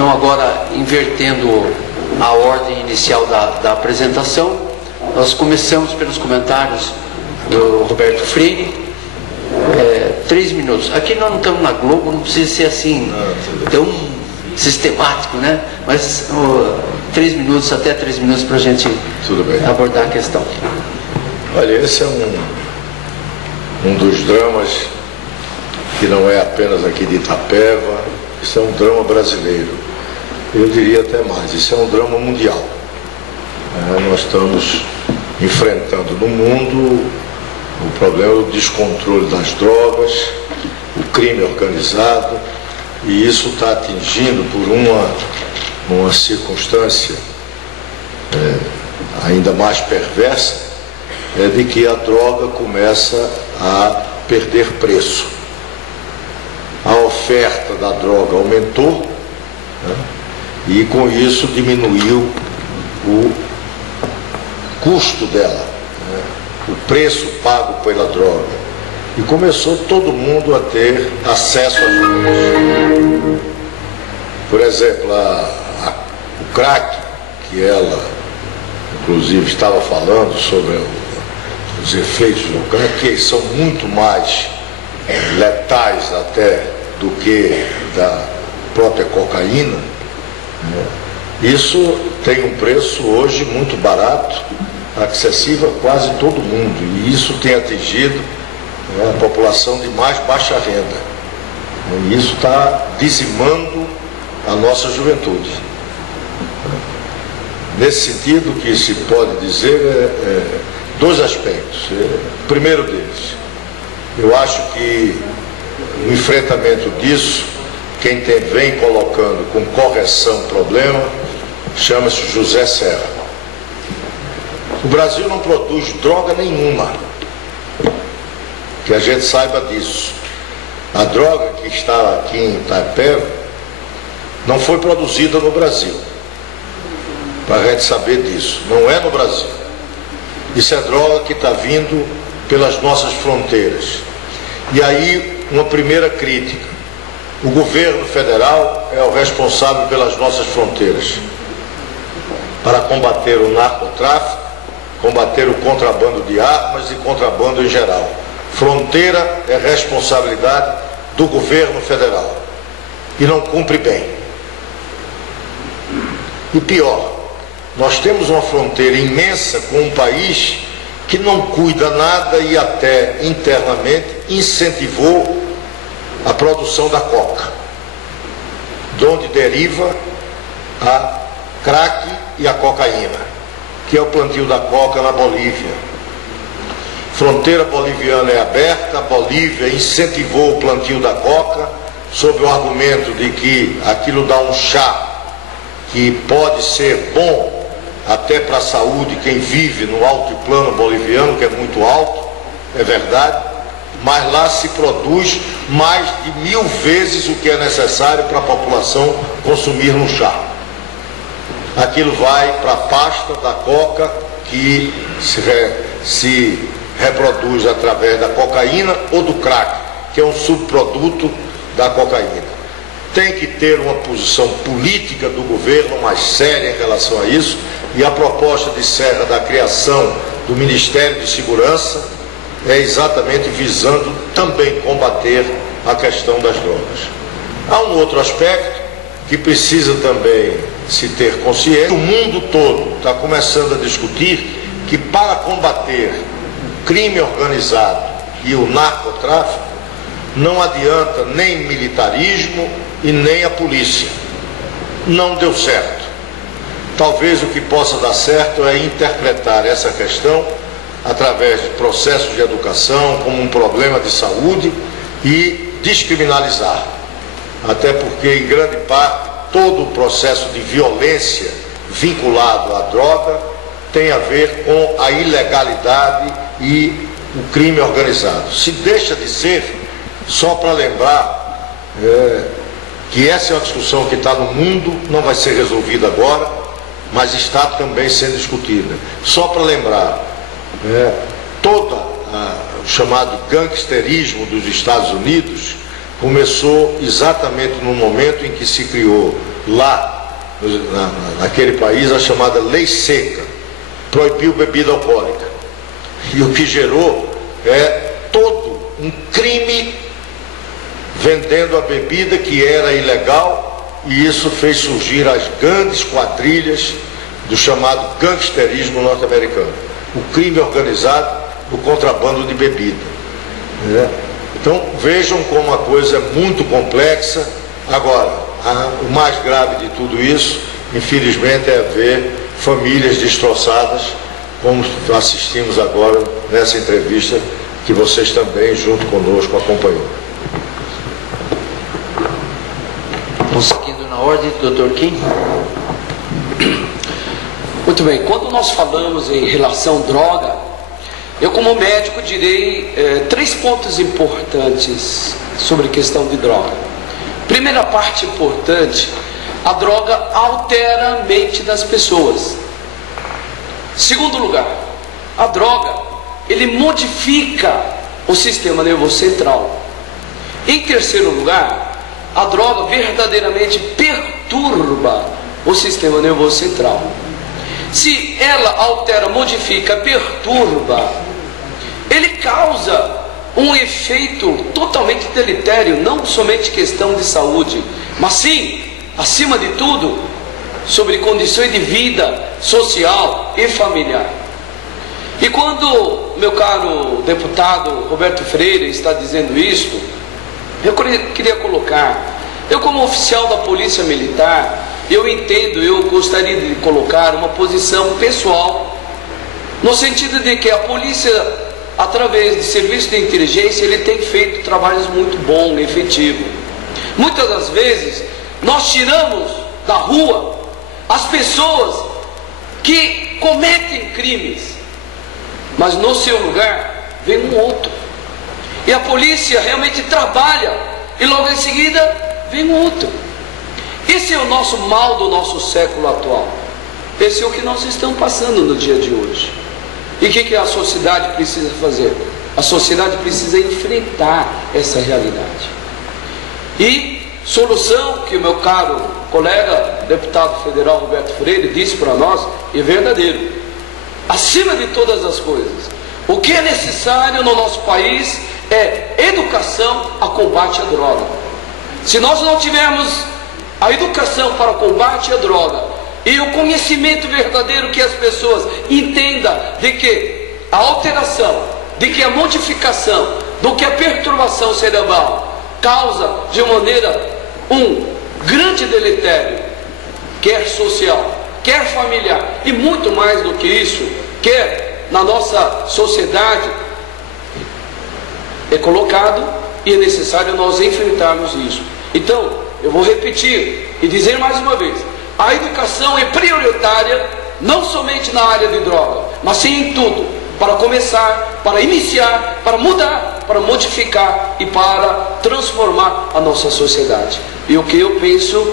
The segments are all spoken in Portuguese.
Então, agora, invertendo a ordem inicial da apresentação, nós começamos pelos comentários do Roberto Freire. 3 minutos. Aqui nós não estamos na Globo, não precisa ser assim tão sistemático, né? Mas 3 minutos, até 3 minutos para a gente abordar a questão. Olha, esse é um dos dramas que não é apenas aqui de Itapeva, isso é um drama brasileiro. Eu diria até mais, isso é um drama mundial. Nós estamos enfrentando no mundo o problema do descontrole das drogas, o crime organizado, e isso está atingindo por uma circunstância ainda mais perversa, de que a droga começa a perder preço. A oferta da droga aumentou, e com isso diminuiu o custo dela, o preço pago pela droga. E começou todo mundo a ter acesso às drogas. Por exemplo, o crack, que ela inclusive estava falando sobre os efeitos do crack, que são muito mais letais até do que da própria cocaína, isso tem um preço hoje muito barato, acessível a quase todo mundo, e isso tem atingido a população de mais baixa renda, e isso está dizimando a nossa juventude. Nesse sentido, o que se pode dizer dois aspectos. O primeiro deles, eu acho que o enfrentamento disso, quem vem colocando com correção o problema, chama-se José Serra. O Brasil não produz droga nenhuma, que a gente saiba disso. A droga que está aqui em Itapeva não foi produzida no Brasil, para a gente saber disso. Não é no Brasil. Isso é droga que está vindo pelas nossas fronteiras. E aí, uma primeira crítica. O governo federal é o responsável pelas nossas fronteiras, para combater o narcotráfico, combater o contrabando de armas e contrabando em geral. Fronteira é responsabilidade do governo federal e não cumpre bem. E pior, nós temos uma fronteira imensa com um país que não cuida nada e até internamente incentivou a produção da coca, de onde deriva a crack e a cocaína, que é o plantio da coca na Bolívia. Fronteira boliviana é aberta, a Bolívia incentivou o plantio da coca sob o argumento de que aquilo dá um chá que pode ser bom até para a saúde quem vive no altiplano boliviano, que é muito alto, é verdade, mas lá se produz mais de 1000 vezes o que é necessário para a população consumir no chá. Aquilo vai para a pasta da coca, que se reproduz através da cocaína ou do crack, que é um subproduto da cocaína. Tem que ter uma posição política do governo mais séria em relação a isso, e a proposta de Serra da criação do Ministério de Segurança é exatamente visando também combater a questão das drogas. Há um outro aspecto que precisa também se ter consciência. O mundo todo está começando a discutir que para combater o crime organizado e o narcotráfico não adianta nem militarismo e nem a polícia. Não deu certo. Talvez o que possa dar certo é interpretar essa questão através de processos de educação como um problema de saúde e descriminalizar. Até porque, em grande parte, todo o processo de violência vinculado à droga tem a ver com a ilegalidade e o crime organizado. Se deixa de ser, só para lembrar que essa é uma discussão que está no mundo, não vai ser resolvida agora, mas está também sendo discutida. Só para lembrar, todo o chamado gangsterismo dos Estados Unidos começou exatamente no momento em que se criou lá, naquele país, a chamada lei seca, proibiu bebida alcoólica. E o que gerou é todo um crime vendendo a bebida que era ilegal, e isso fez surgir as grandes quadrilhas do chamado gangsterismo norte-americano, o crime organizado do contrabando de bebida. Então vejam como a coisa é muito complexa. Agora, o mais grave de tudo isso, infelizmente, é ver famílias destroçadas, como assistimos agora nessa entrevista que vocês também, junto conosco, acompanhou. Vamos seguindo na ordem, Dr. Kim. Muito bem, quando nós falamos em relação à droga, eu como médico direi 3 pontos importantes sobre a questão de droga. Primeira parte importante, a droga altera a mente das pessoas. Segundo lugar, a droga, ele modifica o sistema nervoso central. Em terceiro lugar, a droga verdadeiramente perturba o sistema nervoso central. Se ela altera, modifica, perturba, ele causa um efeito totalmente deletério, não somente questão de saúde, mas sim, acima de tudo, sobre condições de vida social e familiar. E quando meu caro deputado Roberto Freire está dizendo isso, eu queria colocar, eu como oficial da Polícia Militar, eu entendo, eu gostaria de colocar uma posição pessoal, no sentido de que a polícia, através de serviço de inteligência, ele tem feito trabalhos muito bons, efetivos. Muitas das vezes, nós tiramos da rua as pessoas que cometem crimes, mas no seu lugar vem um outro. E a polícia realmente trabalha, e logo em seguida vem um outro. Esse é o nosso mal do nosso século atual. Esse é o que nós estamos passando no dia de hoje. E o que a sociedade precisa fazer? A sociedade precisa enfrentar essa realidade. E solução que o meu caro colega, deputado federal Roberto Freire, disse para nós, é verdadeiro. Acima de todas as coisas, o que é necessário no nosso país é educação a combate à droga. Se nós não tivermos a educação para o combate à droga e o conhecimento verdadeiro que as pessoas entendam de que a alteração, de que a modificação, do que a perturbação cerebral causa de maneira um grande deletério, quer social, quer familiar e muito mais do que isso, quer na nossa sociedade, é colocado e é necessário nós enfrentarmos isso. Então, eu vou repetir e dizer mais uma vez, a educação é prioritária, não somente na área de droga, mas sim em tudo, para começar, para iniciar, para mudar, para modificar e para transformar a nossa sociedade. E o que eu penso,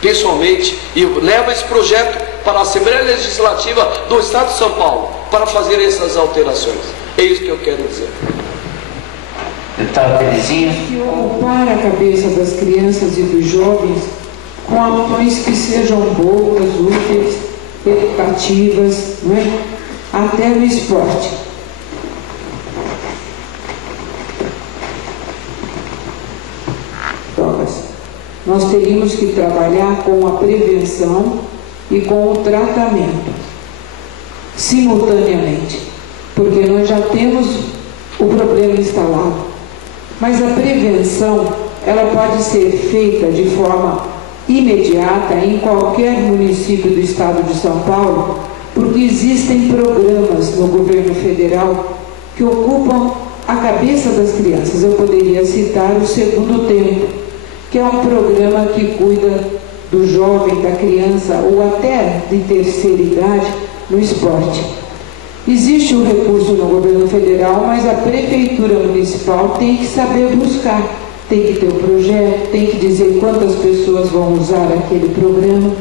pessoalmente, e eu levo esse projeto para a Assembleia Legislativa do Estado de São Paulo, para fazer essas alterações. É isso que eu quero dizer. Deputada Terezinha. E ocupar a cabeça das crianças e dos jovens com ações que sejam boas, úteis, educativas, não é? Até no esporte. Nós teríamos que trabalhar com a prevenção e com o tratamento simultaneamente, porque nós já temos o problema instalado. Mas a prevenção, ela pode ser feita de forma imediata em qualquer município do estado de São Paulo, porque existem programas no governo federal que ocupam a cabeça das crianças. Eu poderia citar o Segundo Tempo, que é um programa que cuida do jovem, da criança ou até de terceira idade no esporte. Existe um recurso no governo federal, mas a prefeitura municipal tem que saber buscar, tem que ter o projeto, tem que dizer quantas pessoas vão usar aquele programa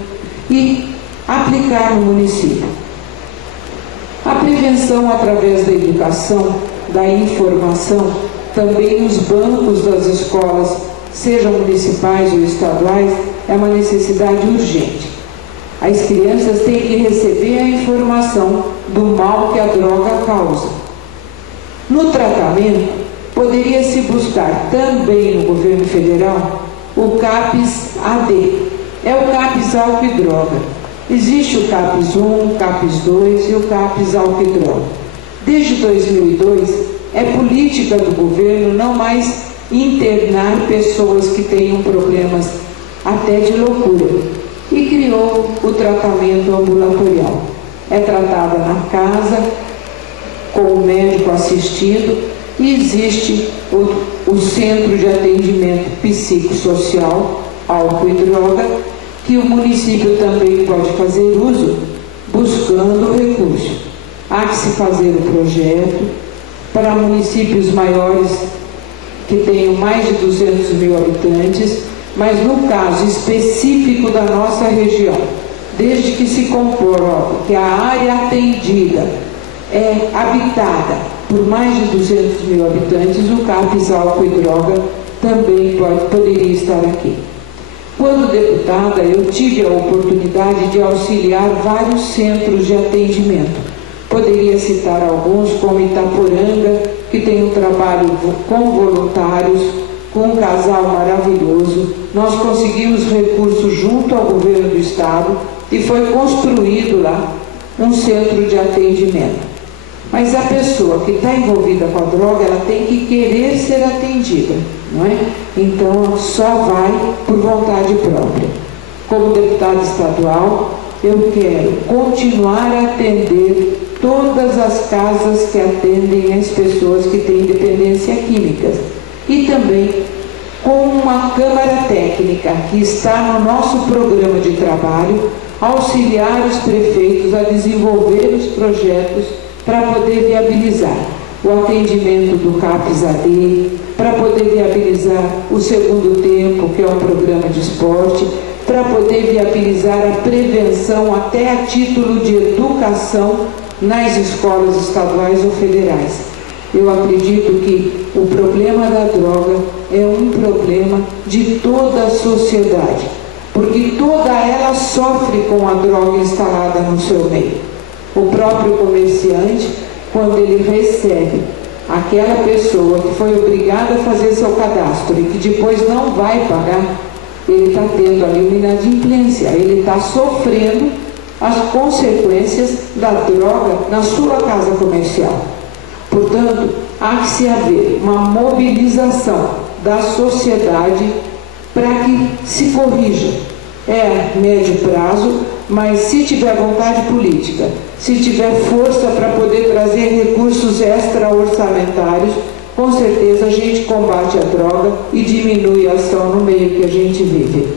e aplicar no município. A prevenção através da educação, da informação, também nos bancos das escolas, sejam municipais ou estaduais, é uma necessidade urgente. As crianças têm que receber a informação do mal que a droga causa. No tratamento, poderia-se buscar também no governo federal o CAPS-AD. É o CAPS álcool e droga. Existe o CAPS 1, o CAPS 2 e o CAPS álcool e droga. Desde 2002, é política do governo não mais internar pessoas que tenham problemas até de loucura, e criou o tratamento ambulatorial. É tratada na casa, com o médico assistindo, e existe o Centro de Atendimento Psicossocial, álcool e droga, que o município também pode fazer uso, buscando recurso. Há que se fazer o projeto para municípios maiores que tenham mais de 200 mil habitantes, mas no caso específico da nossa região, desde que se comprove que a área atendida é habitada por mais de 200 mil habitantes, o CAPS álcool e droga também poderia estar aqui. Quando deputada, eu tive a oportunidade de auxiliar vários centros de atendimento. Poderia citar alguns, como Itaporanga, que tem um trabalho com voluntários, com um casal maravilhoso. Nós conseguimos recursos junto ao governo do estado e foi construído lá um centro de atendimento. Mas a pessoa que está envolvida com a droga, ela tem que querer ser atendida, não é? Então, só vai por vontade própria. Como deputada estadual, eu quero continuar a atender todas as casas que atendem as pessoas que têm dependência química. E também com uma Câmara Técnica que está no nosso programa de trabalho, auxiliar os prefeitos a desenvolver os projetos para poder viabilizar o atendimento do CAPS-AD, para poder viabilizar o segundo tempo, que é um programa de esporte, para poder viabilizar a prevenção até a título de educação nas escolas estaduais ou federais. Eu acredito que o problema da droga é um problema de toda a sociedade, porque toda ela sofre com a droga instalada no seu meio. O próprio comerciante, quando ele recebe aquela pessoa que foi obrigada a fazer seu cadastro e que depois não vai pagar, ele está tendo ali uma inadimplência, ele está sofrendo as consequências da droga na sua casa comercial. Portanto, há que se haver uma mobilização da sociedade para que se corrija. É médio prazo, mas se tiver vontade política, se tiver força para poder trazer recursos extra-orçamentários, com certeza a gente combate a droga e diminui a ação no meio que a gente vive.